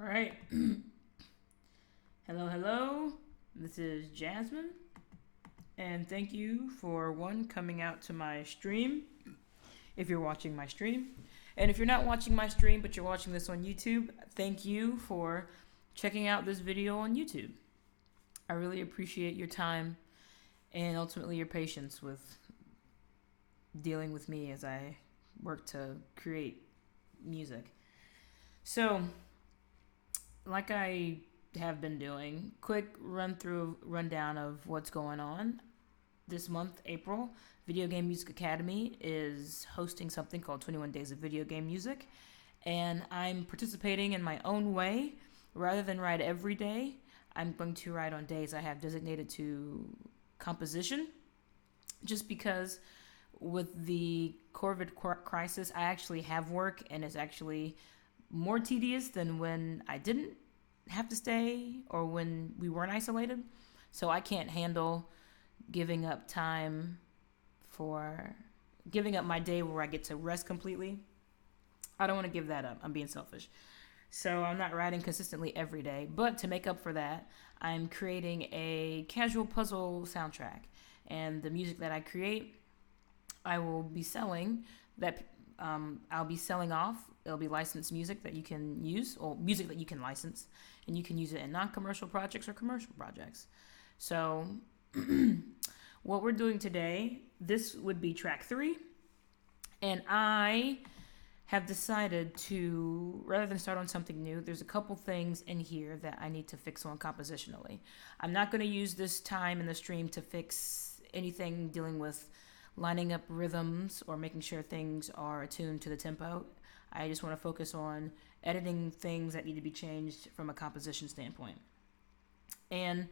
All right. Hello. This is Jasmine, and thank you for coming out to my stream. If you're watching my stream, and if you're not watching my stream but you're watching this on YouTube, thank you for checking out this video on YouTube. I really appreciate your time and ultimately your patience with dealing with me as I work to create music. So, like I have been doing, quick rundown of what's going on. This month, April, Video Game Music Academy is hosting something called 21 Days of Video Game Music, and I'm participating in my own way. Rather than write every day, I'm going to write on days I have designated to composition, just because with the COVID crisis, I actually have work, and it's actually more tedious than when I didn't have to stay or when we weren't isolated. So I can't handle giving up time for giving up my day where I get to rest completely. I don't want to give that up. I'm being selfish. So I'm not writing consistently every day. But to make up for that, I'm creating a casual puzzle soundtrack. And the music that I create, I will be selling that I'll be selling off. It'll be licensed music that you can use, or music that you can license, and you can use it in non-commercial projects or commercial projects. So, what we're doing today, this would be track 3, and I have decided to, rather than start on something new, there's a couple things in here that I need to fix on compositionally. I'm not going to use this time in the stream to fix anything dealing with lining up rhythms or making sure things are attuned to the tempo. I just want to focus on editing things that need to be changed from a composition standpoint. And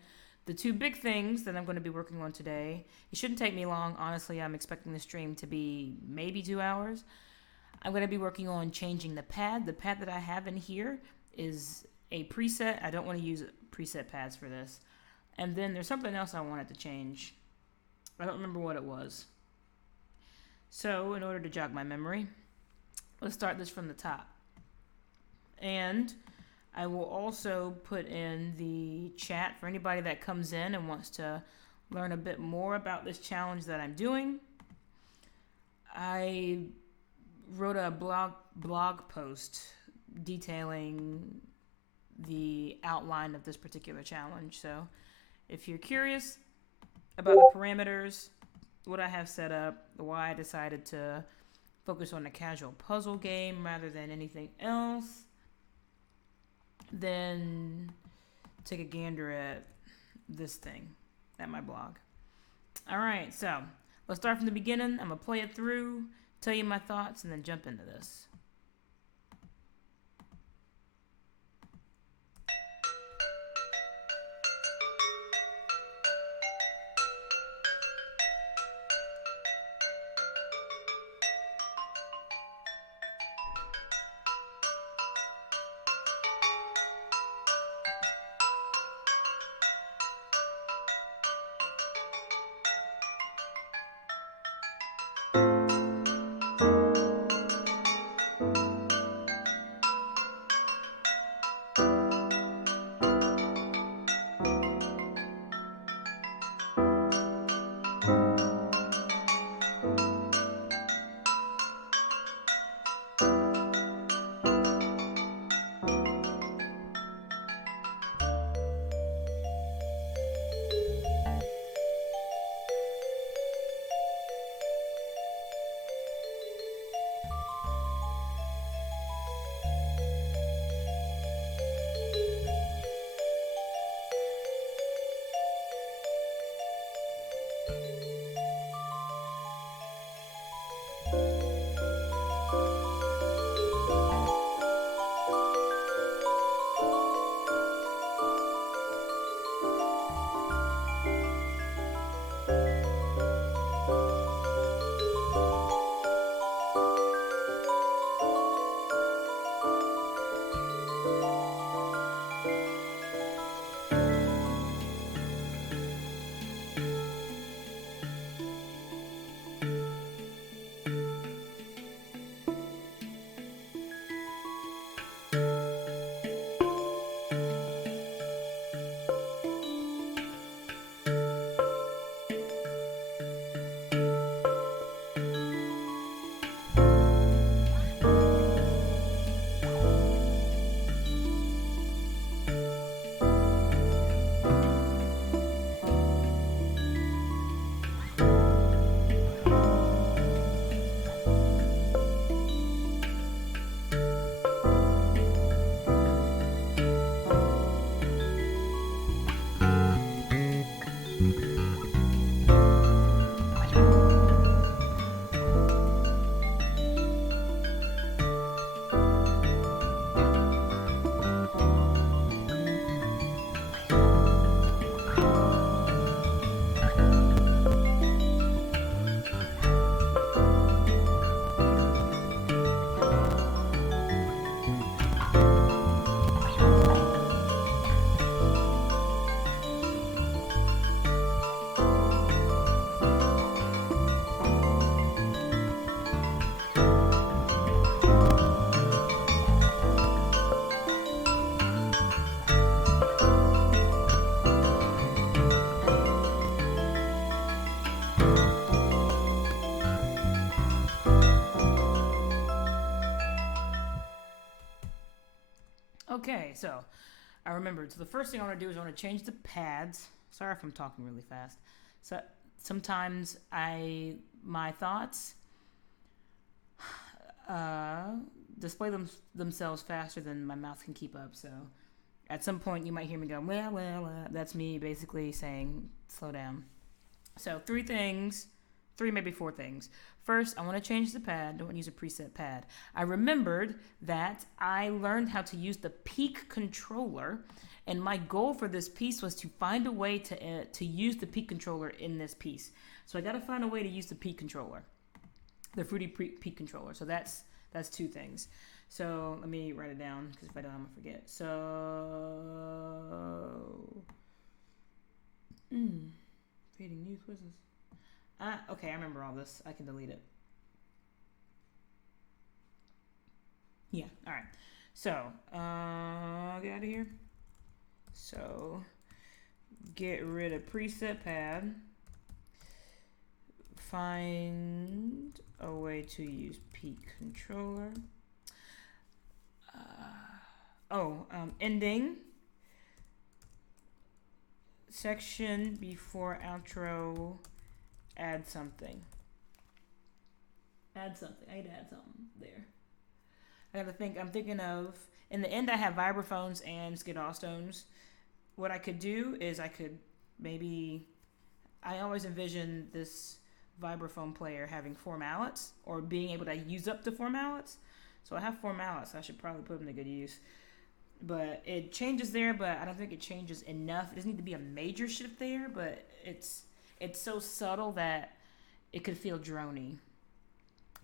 the two big things that I'm going to be working on today, it shouldn't take me long. Honestly, I'm expecting the stream to be maybe 2 hours. I'm going to be working on changing the pad. The pad that I have in here is a preset. I don't want to use preset pads for this. And then there's something else I wanted to change. I don't remember what it was. So, in order to jog my memory, let's start this from the top. And I will also put in the chat for anybody that comes in and wants to learn a bit more about this challenge that I'm doing. I wrote a blog post detailing the outline of this particular challenge. So if you're curious about the parameters, what I have set up, why I decided to focus on a casual puzzle game rather than anything else, then take a gander at this thing at my blog. All right, so let's start from the beginning. I'm going to play it through, tell you my thoughts, and then jump into this. Okay, so I remembered. So the first thing I want to do is I want to change the pads. Sorry if I'm talking really fast. So sometimes my thoughts display themselves faster than my mouth can keep up. So at some point you might hear me go, well. That's me basically saying, slow down. So three, maybe four things. First, I want to change the pad. Don't want to use a preset pad. I remembered that I learned how to use the peak controller, and my goal for this piece was to find a way to use the peak controller in this piece. So I got to find a way to use the peak controller, the Fruity peak controller. So that's two things. So let me write it down, because if I don't, I'm gonna forget. So creating new quizzes. Okay, I remember all this. I can delete it. Yeah, all right. So, get out of here. So, get rid of preset pad. Find a way to use peak controller. Ending. Section before outro. Add something. I need to add something there. I gotta think. I'm thinking of, in the end I have vibraphones and skiddaw stones. What I could do is I always envision this vibraphone player having 4 mallets, or being able to use up to 4 mallets. So I have 4 mallets. I should probably put them to good use. But it changes there, but I don't think it changes enough. It doesn't need to be a major shift there, but it's so subtle that it could feel drony.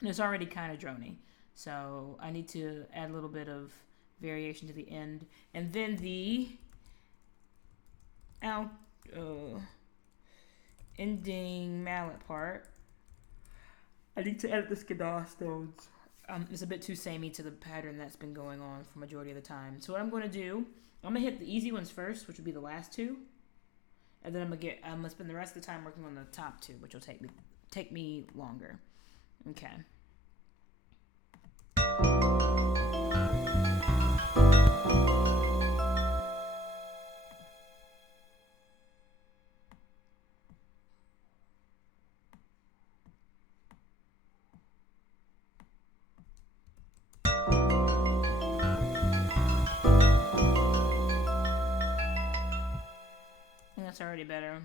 And it's already kind of drony. So I need to add a little bit of variation to the end. And then the ending mallet part, I need to edit the skiddaw stones. It's a bit too samey to the pattern that's been going on for majority of the time. So what I'm going to do, I'm going to hit the easy ones first, which will be the last 2. And then I'm gonna spend the rest of the time working on the top 2, which will take me longer. Okay. That's already better.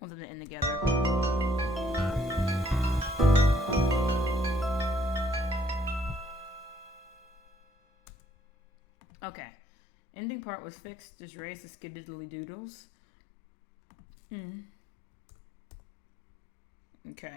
Want them to end together. Okay. Ending part was fixed. Just raise the skididdly doodles. Okay.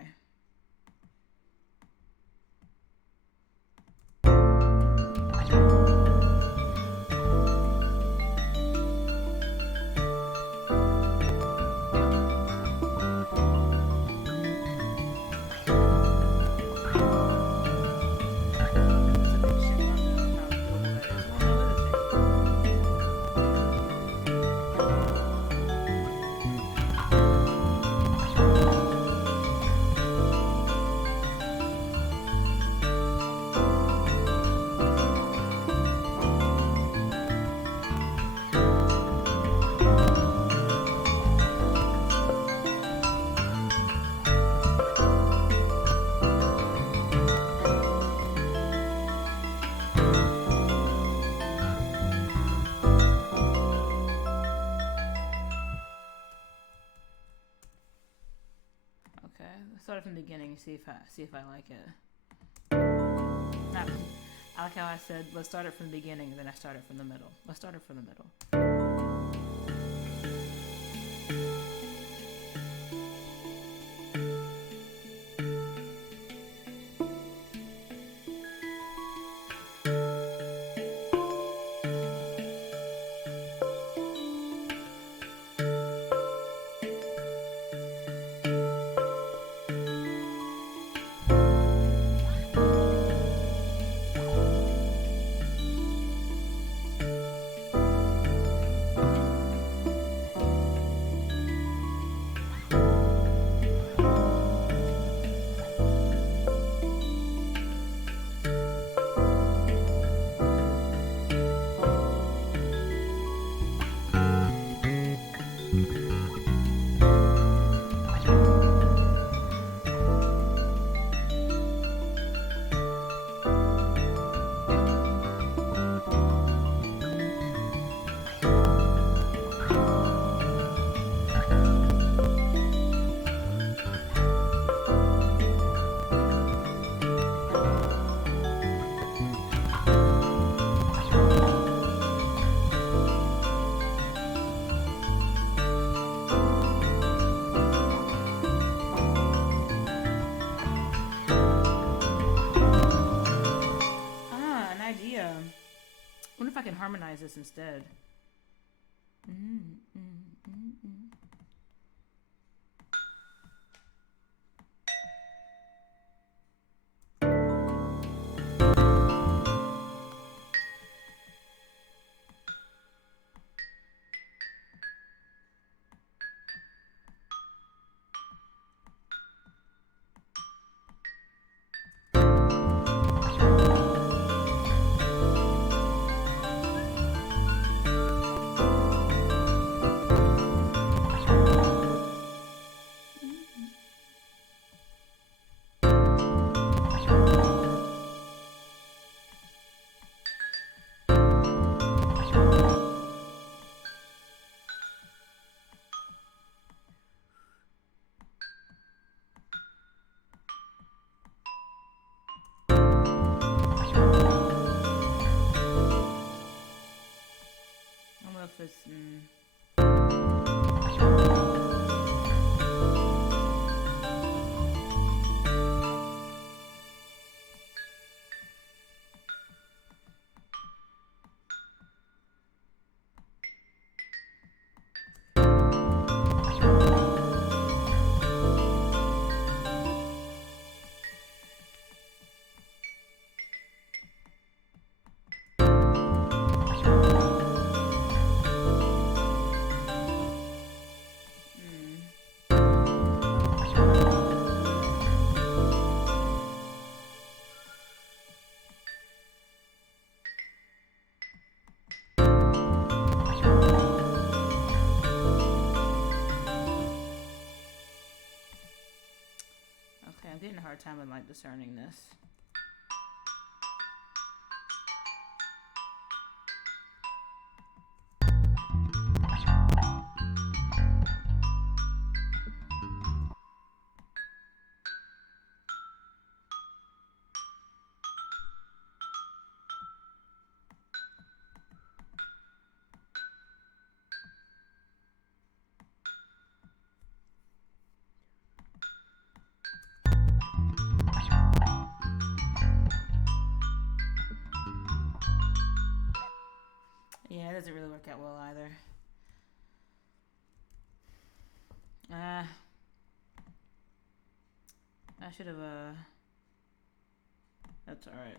Start from the beginning. See if I like it. I like how I said let's start it from the beginning, and then I start it from the middle. Let's start it from the middle. this instead. I'm getting a hard time with like discerning this. Yeah, it doesn't really work out well either. I should have, that's alright.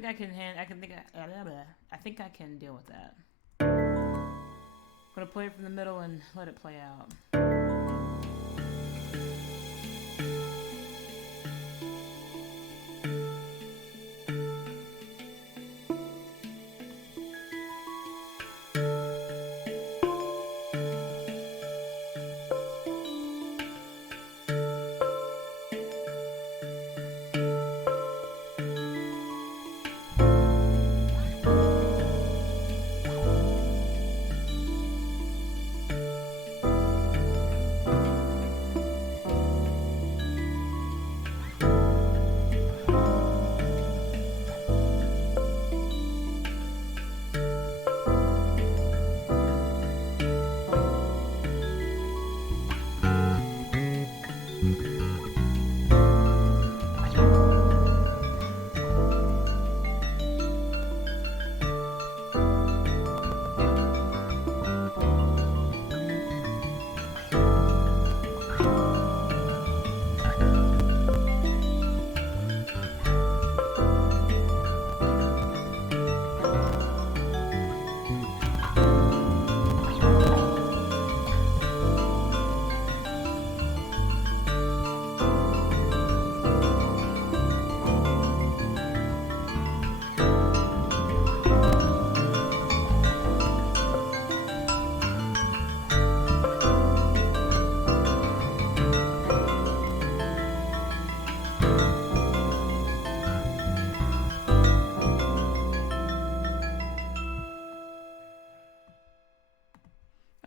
think I can I think I can deal with that. I'm gonna play it from the middle and let it play out.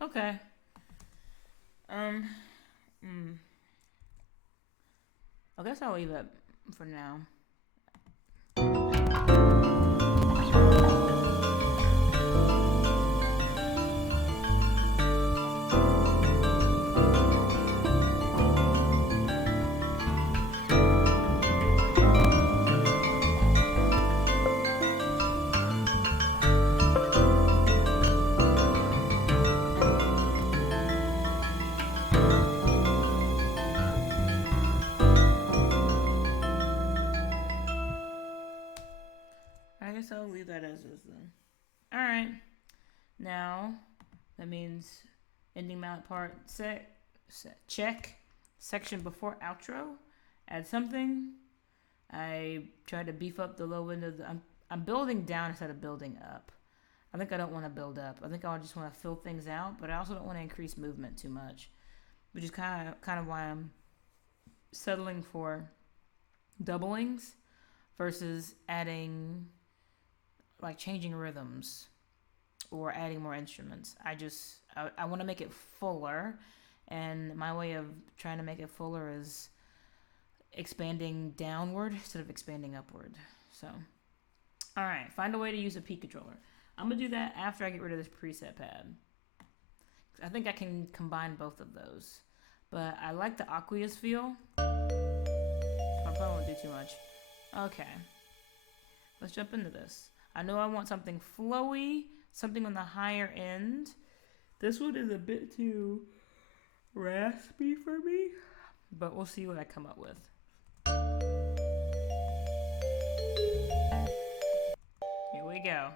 Okay. I guess I'll leave it for now. I'll leave that as is then. Alright. Now, that means ending mallet part check. Section before outro. Add something. I try to beef up the low end of the... I'm building down instead of building up. I think I don't want to build up. I think I just want to fill things out, but I also don't want to increase movement too much. Which is kind of why I'm settling for doublings versus adding... like changing rhythms or adding more instruments. I want to make it fuller, and my way of trying to make it fuller is expanding downward instead of expanding upward. So, all right, find a way to use a P controller. I'm gonna do that after I get rid of this preset pad. I think I can combine both of those, but I like the aqueous feel. I probably won't do too much. Okay, let's jump into this. I know I want something flowy, something on the higher end. This one is a bit too raspy for me, but we'll see what I come up with. Here we go.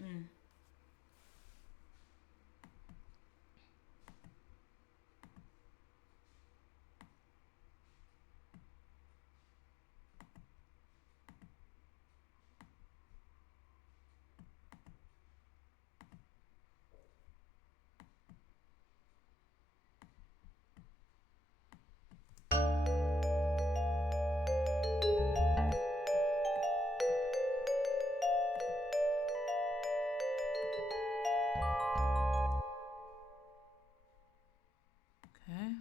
Mm. Okay.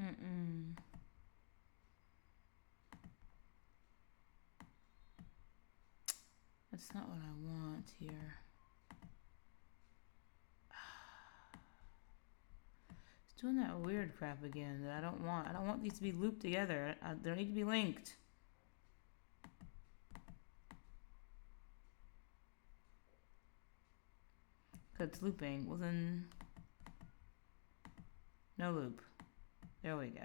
Mm-mm. That's not what I want here. It's doing that weird crap again that I don't want. I don't want these to be looped together. They don't need to be linked. Because it's looping. Well then, no loop. There we go.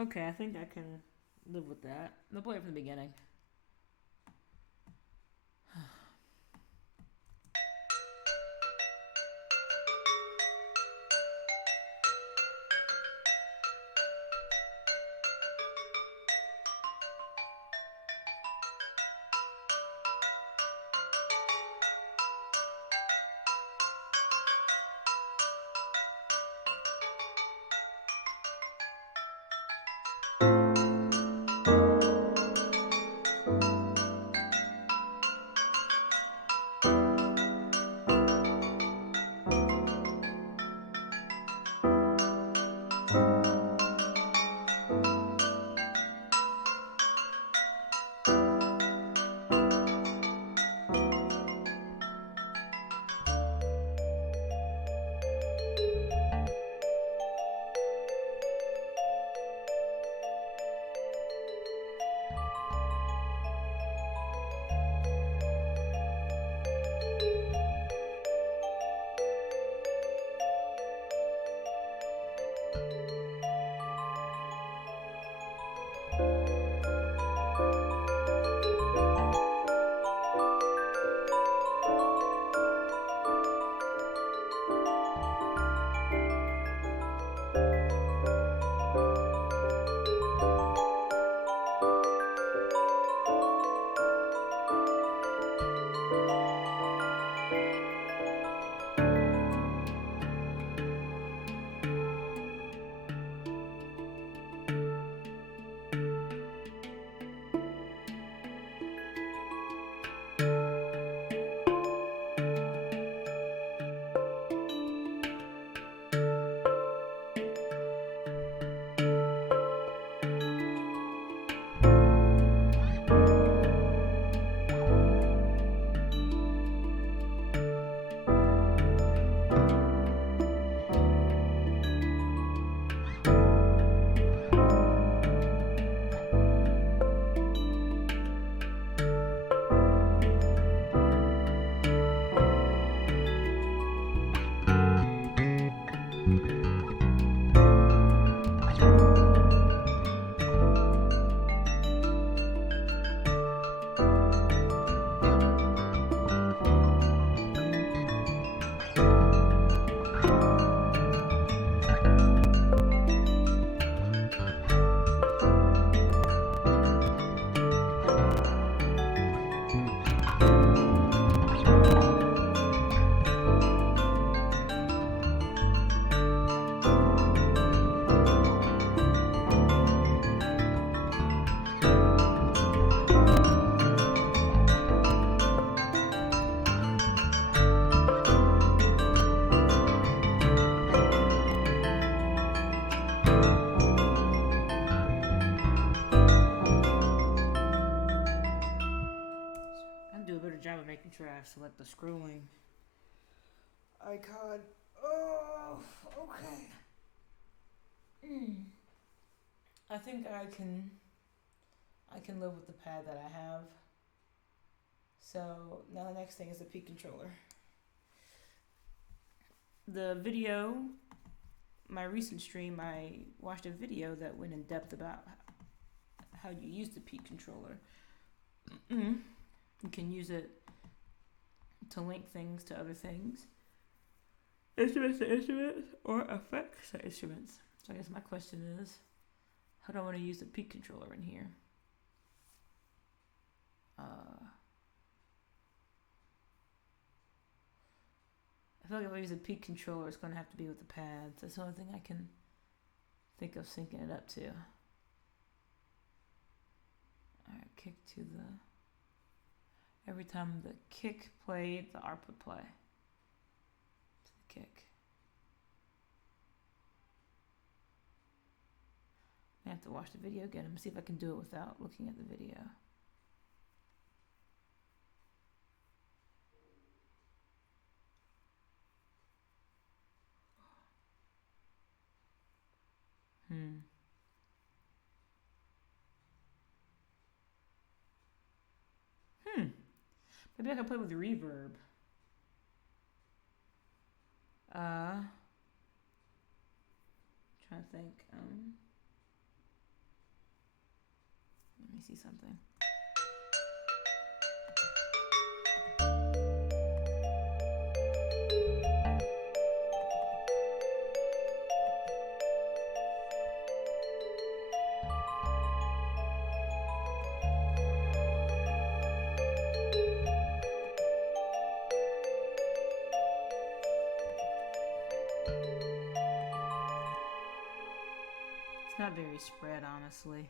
Okay, I think I can live with that. I'll play it from the beginning. Job of making sure I select the scrolling icon. Oh, okay. I think I can live with the pad that I have. So now the next thing is the P controller. The video, my recent stream, I watched a video that went in depth about how you use the P controller. You can use it to link things to other things. Instruments to instruments or effects to instruments. So I guess my question is, how do I want to use the P controller in here? I feel like if I use a P controller, it's going to have to be with the pads. That's the only thing I can think of syncing it up to. Alright, kick to the... Every time the kick played, the ARP would play. To the kick. I have to watch the video again and see if I can do it without looking at the video. Maybe I can play with the reverb. Trying to think. me see something. It's not very spread, honestly.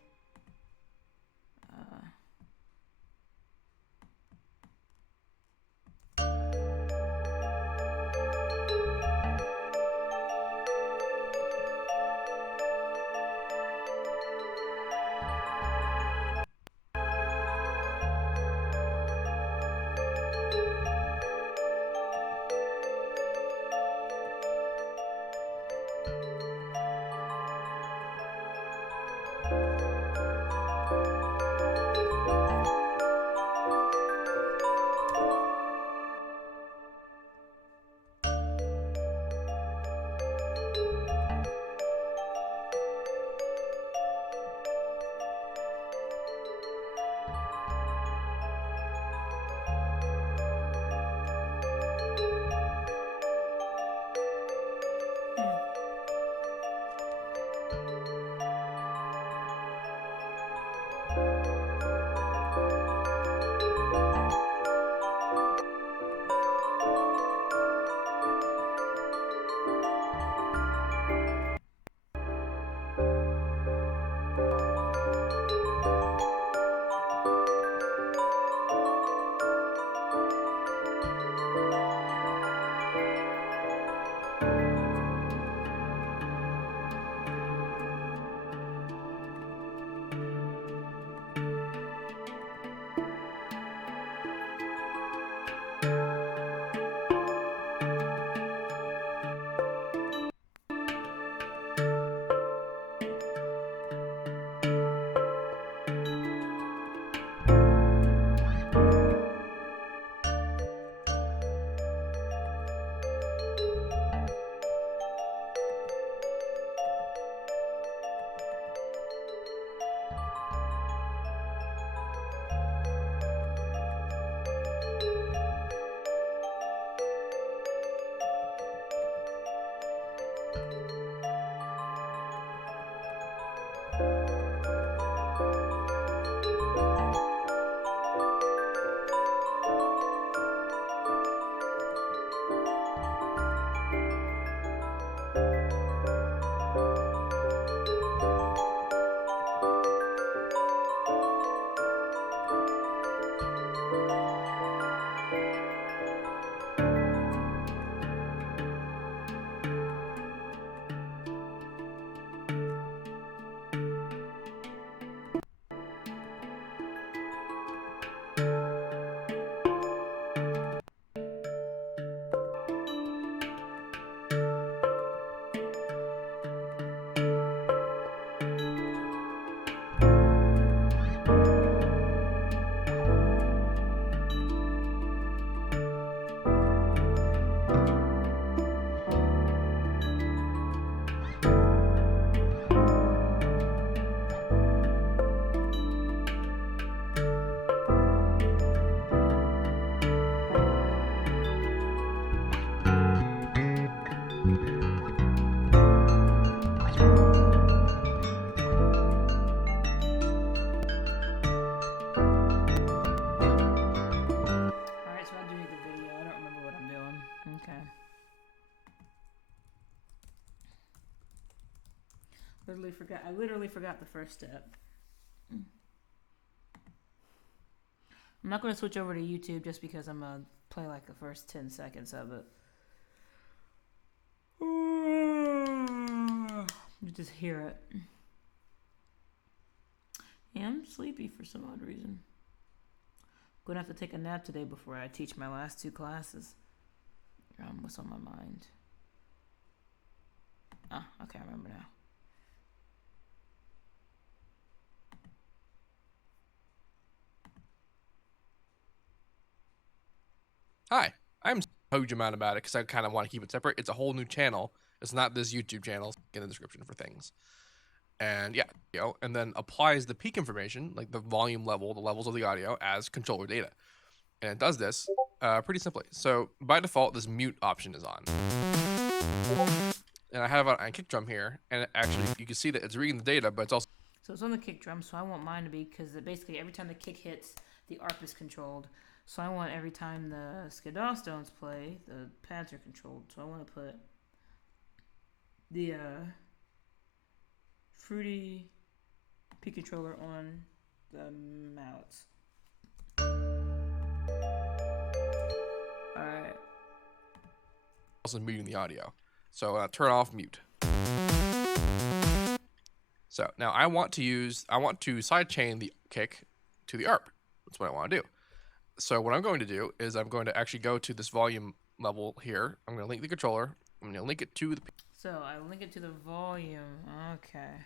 I literally forgot the first step. I'm not going to switch over to YouTube just because I'm going to play like the first 10 seconds of it. You just hear it. Yeah, I'm sleepy for some odd reason. I'm going to have to take a nap today before I teach my last 2 classes. What's on my mind? Ah, okay, I remember now. Hi, I'm huge amount about it because I kind of want to keep it separate. It's a whole new channel. It's not this YouTube channel. In the description for things. and yeah, and then applies the peak information, like the volume level, the levels of the audio, as controller data. And it does this pretty simply. So by default, this mute option is on. And I have a kick drum here, and actually you can see that it's reading the data, but it's also... So it's on the kick drum, so I want mine to be, because basically every time the kick hits, the ARP is controlled. So I want every time the skiddaw stones play, the pads are controlled. So I want to put the fruity P controller on the mallets. Alright. Also muting the audio. So turn off mute. So now I want to sidechain the kick to the ARP. That's what I want to do. So what I'm going to do is I'm going to actually go to this volume level here. I'm going to link the controller. I'm going to link it to the... So I link it to the volume. Okay.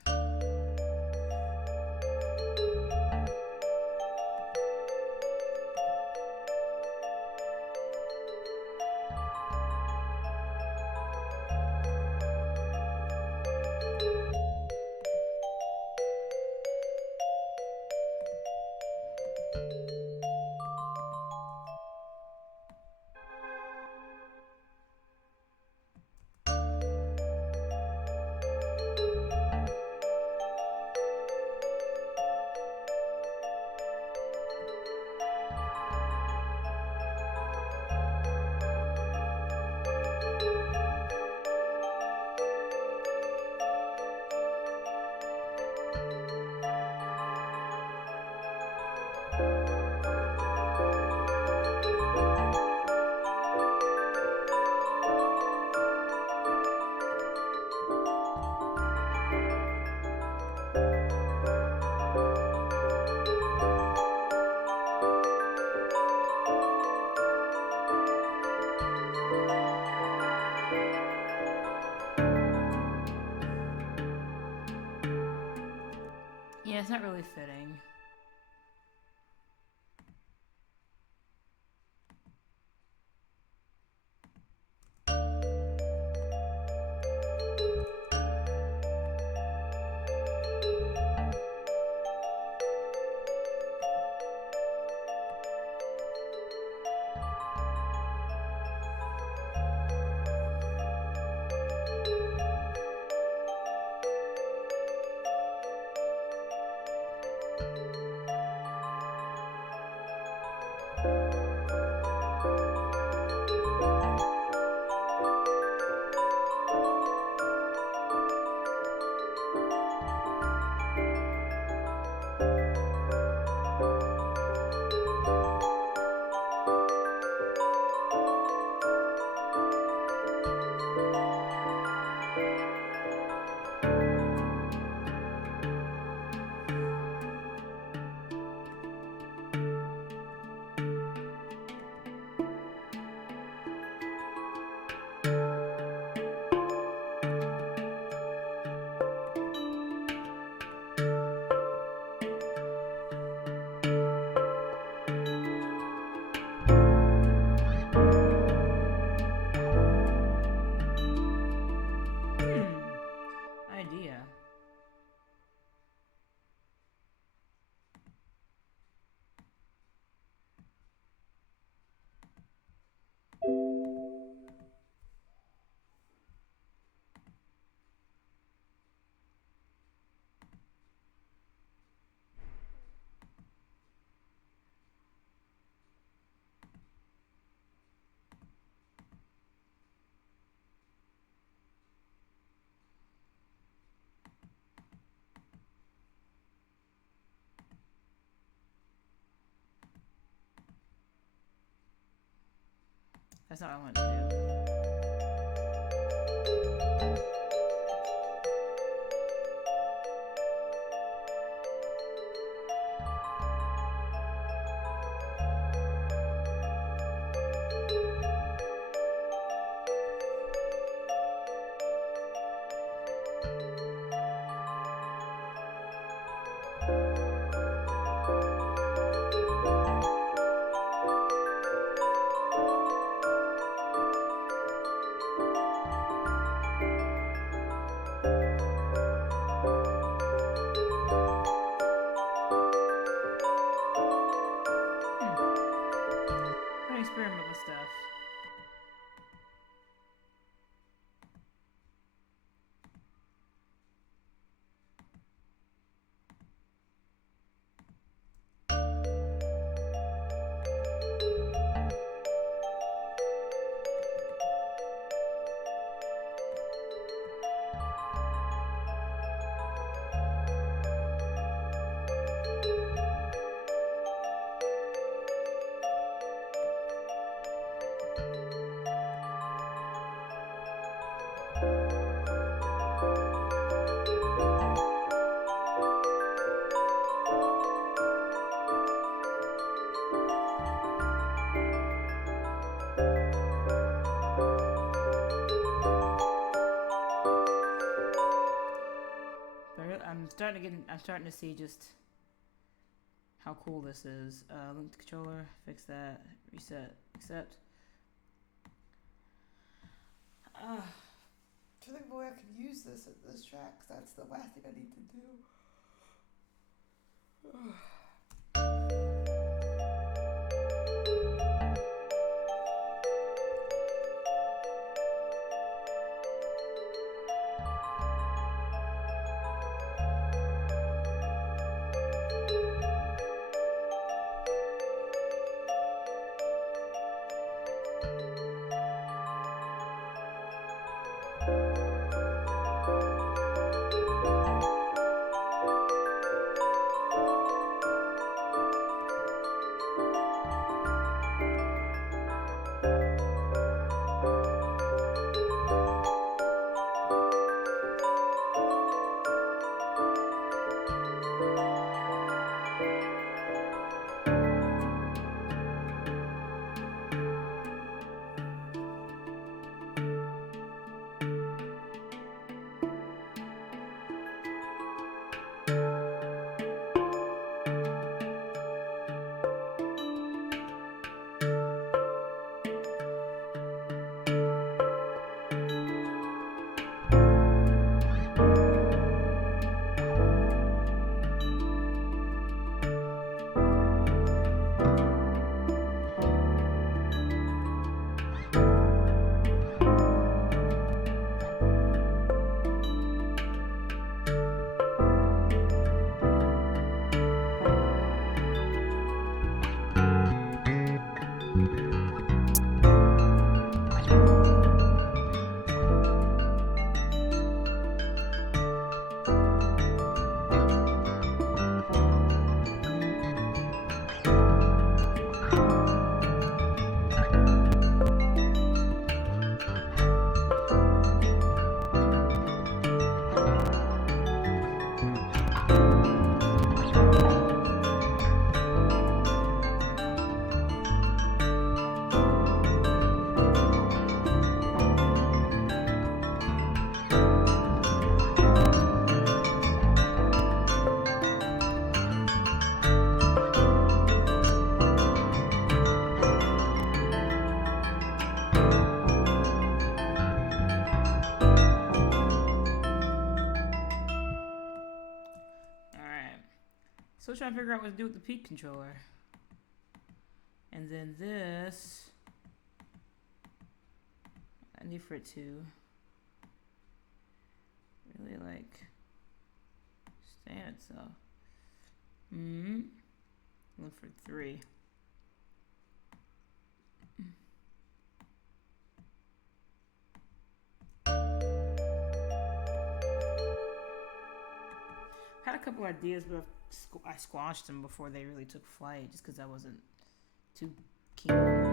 Yeah, it's not really fitting. Idea. That's not what I want to do. I'm starting to see just how cool this is. Link the controller, fix that, reset, accept. I think boy I could use this at this track, 'cause that's the last thing I need to do. Still trying to figure out what to do with the peak controller. And then this, I need for it to really like stay in itself. Look for 3. Had a couple ideas, but I squashed them before they really took flight, just because I wasn't too keen on them.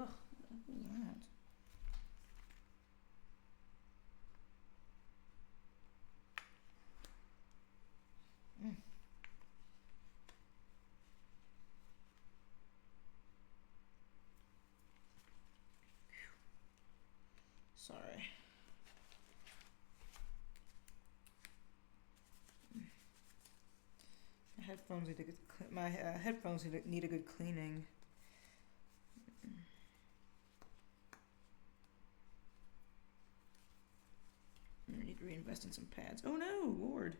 Ugh, what is that? Sorry. My headphones need a good cleaning. I need to reinvest in some pads. Oh no, Lord.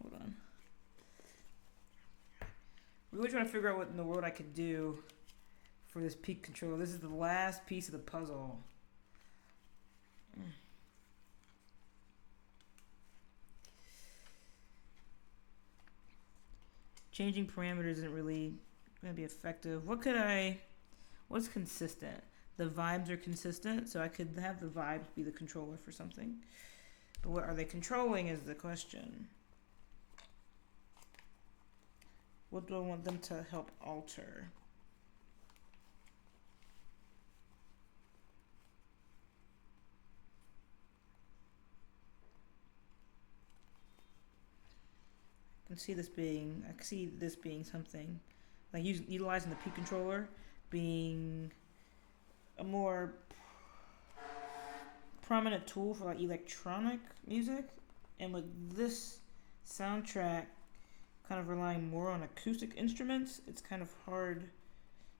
Hold on. Really trying to figure out what in the world I could do for this peak controller. This is the last piece of the puzzle. Changing parameters isn't really going to be effective. What's consistent? The vibes are consistent, so I could have the vibes be the controller for something. But what are they controlling is the question. What do I want them to help alter? I see this being something like utilizing the P controller being a more prominent tool for like electronic music, and with this soundtrack kind of relying more on acoustic instruments, it's kind of hard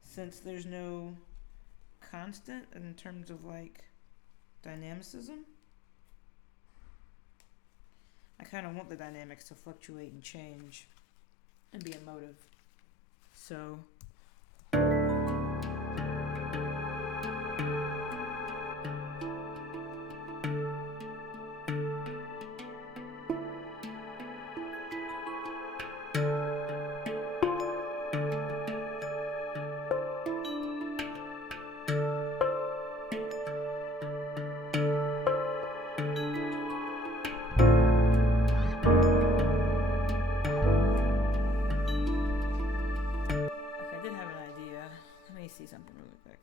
since there's no constant in terms of like dynamicism. I kind of want the dynamics to fluctuate and change and be emotive. So see something really quick.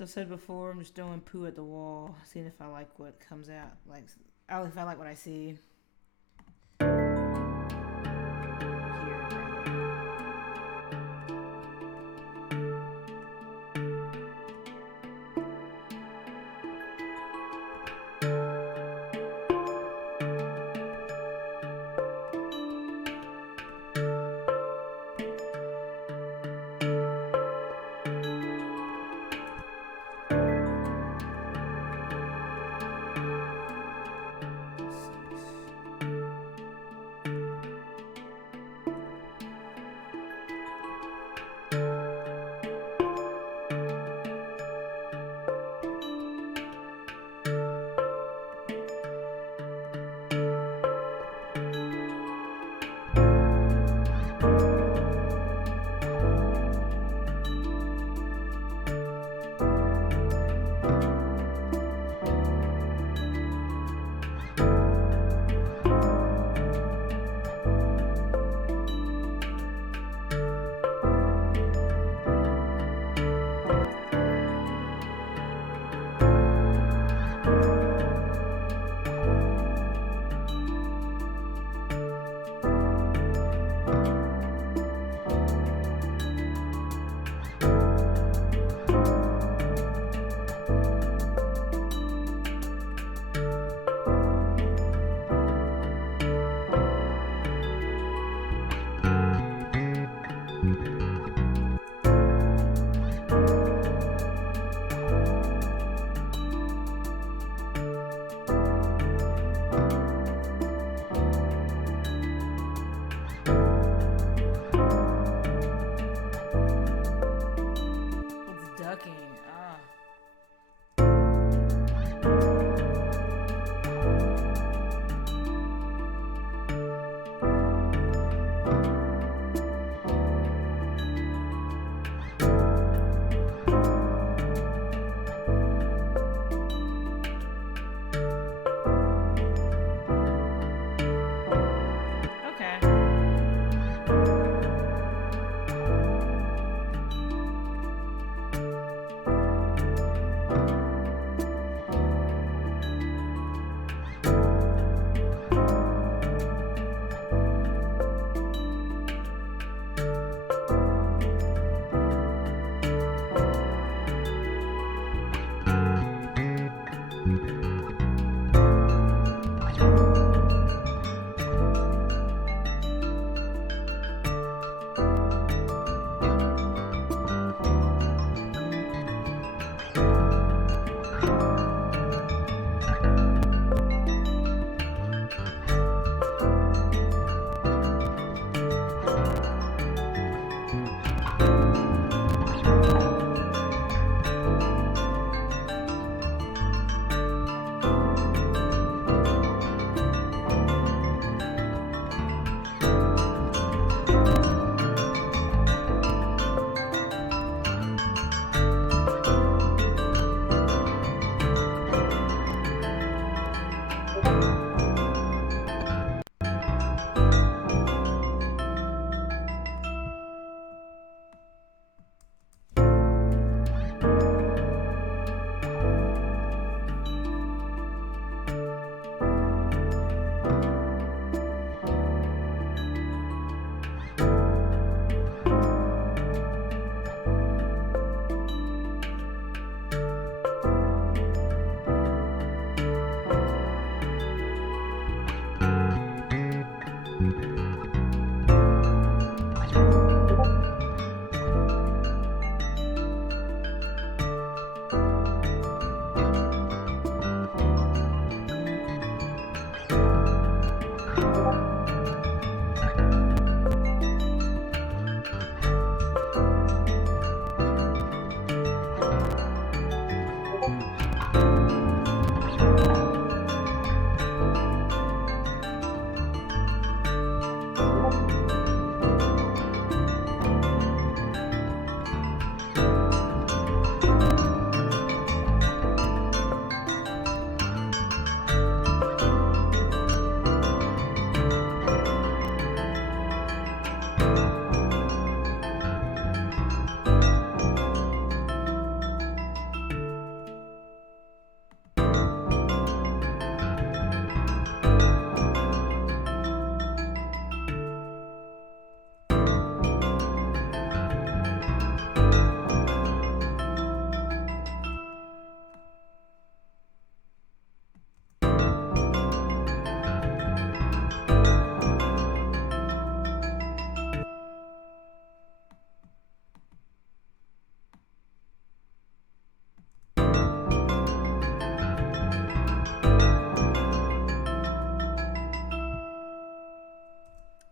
As I've said before, I'm just throwing poo at the wall, seeing if I like what comes out. If I like what I see.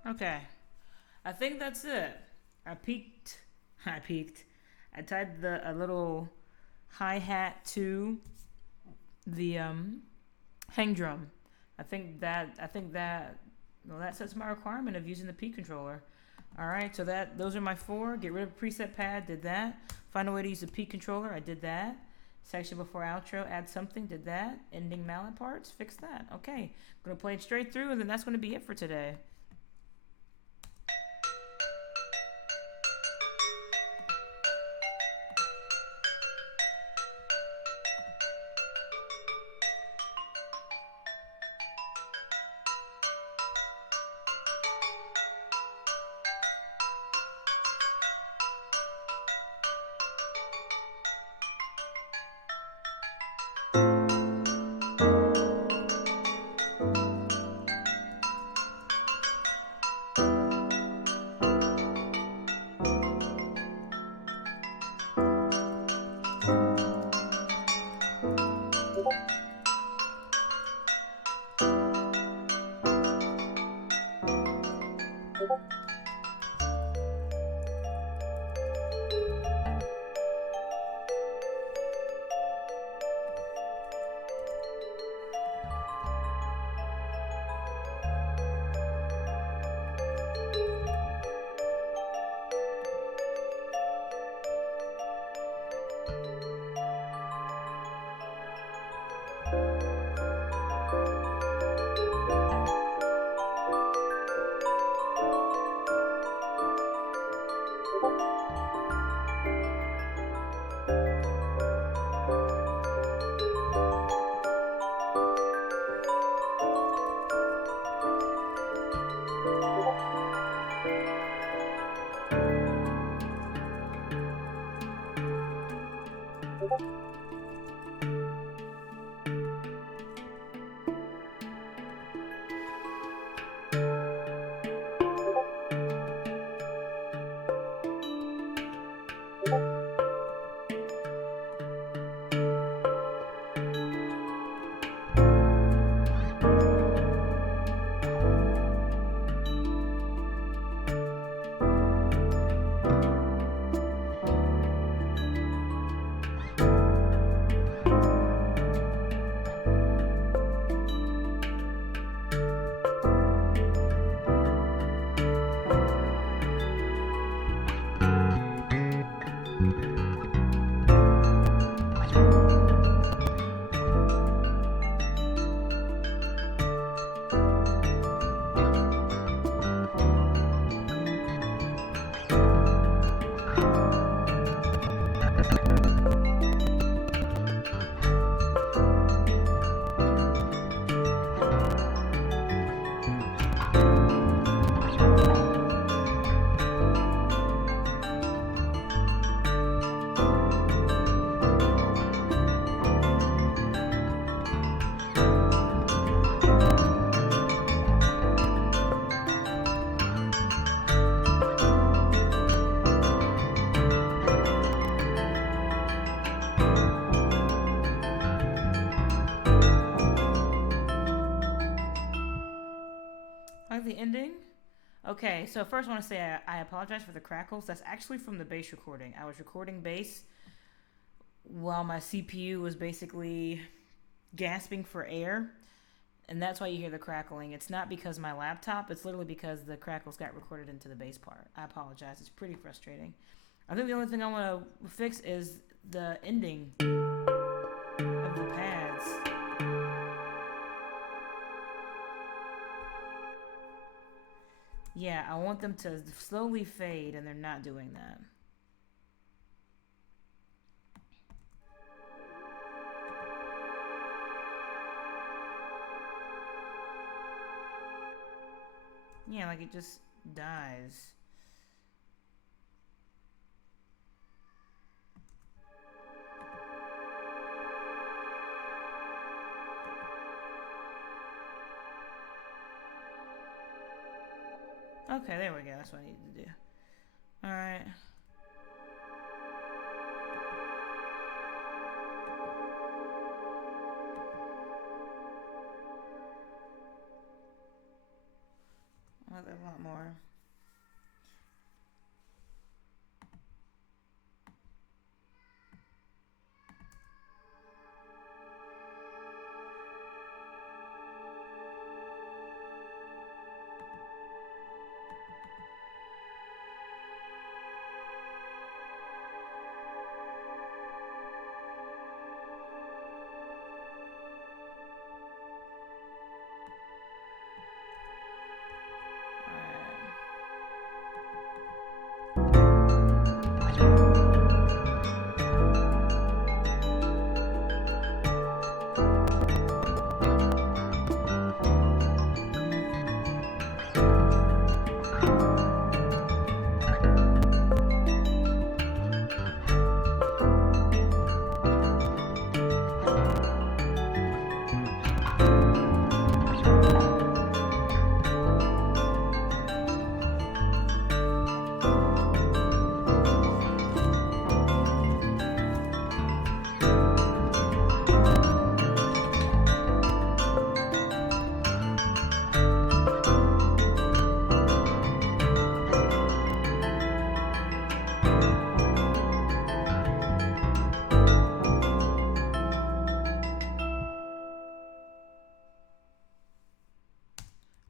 Okay, I think that's it. I peaked. I tied a little hi-hat to the hang drum. I think that well, that sets my requirement of using the P controller. All right, so those are my 4. Get rid of preset pad, did that. Find a way to use the P controller, I did that. Section before outro, add something, did that. Ending mallet parts, fix that. Okay, I'm gonna play it straight through, and then that's gonna be it for today. The ending. Okay, so first I want to say I apologize for the crackles. That's actually from the bass recording. I was recording bass while my CPU was basically gasping for air, and that's why you hear the crackling. It's not because my laptop, it's literally because the crackles got recorded into the bass part. I apologize. It's pretty frustrating. I think the only thing I want to fix is the ending of the pads. Yeah, I want them to slowly fade, and they're not doing that. Yeah, like it just dies. Okay, there we go. That's what I need to do. Alright. Oh, there's a lot more.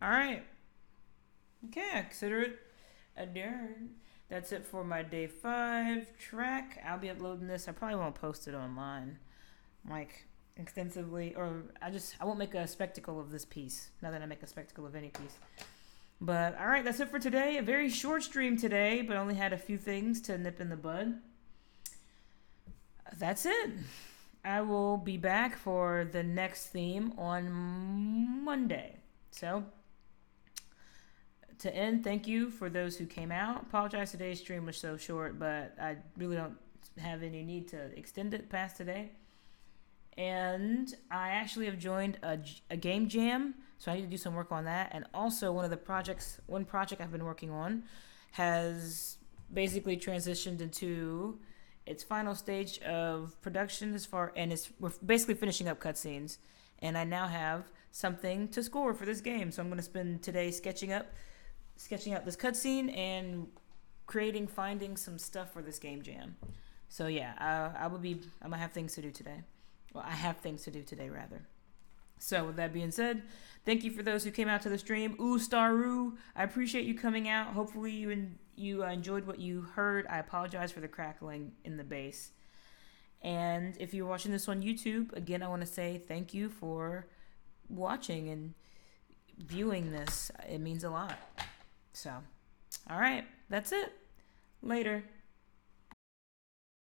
Alright. Okay, I consider it adjourned. That's it for my day 5 track. I'll be uploading this. I probably won't post it online, like, extensively. Or I won't make a spectacle of this piece. Not that I make a spectacle of any piece. But, alright, that's it for today. A very short stream today, but only had a few things to nip in the bud. That's it. I will be back for the next theme on Monday. So, to end, thank you for those who came out. Apologize today's stream was so short, but I really don't have any need to extend it past today. And I actually have joined a game jam, so I need to do some work on that. And also, one project I've been working on has basically transitioned into its final stage of production we're basically finishing up cutscenes, and I now have something to score for this game. So I'm going to spend today sketching out this cutscene and finding some stuff for this game jam. So yeah, I'm gonna have things to do today. Well, I have things to do today, rather. So with that being said, thank you for those who came out to the stream. Ooh, Staroo, I appreciate you coming out. Hopefully you enjoyed what you heard. I apologize for the crackling in the bass. And if you're watching this on YouTube, again, I want to say thank you for watching and viewing this. It means a lot. So, all right, that's it. Later.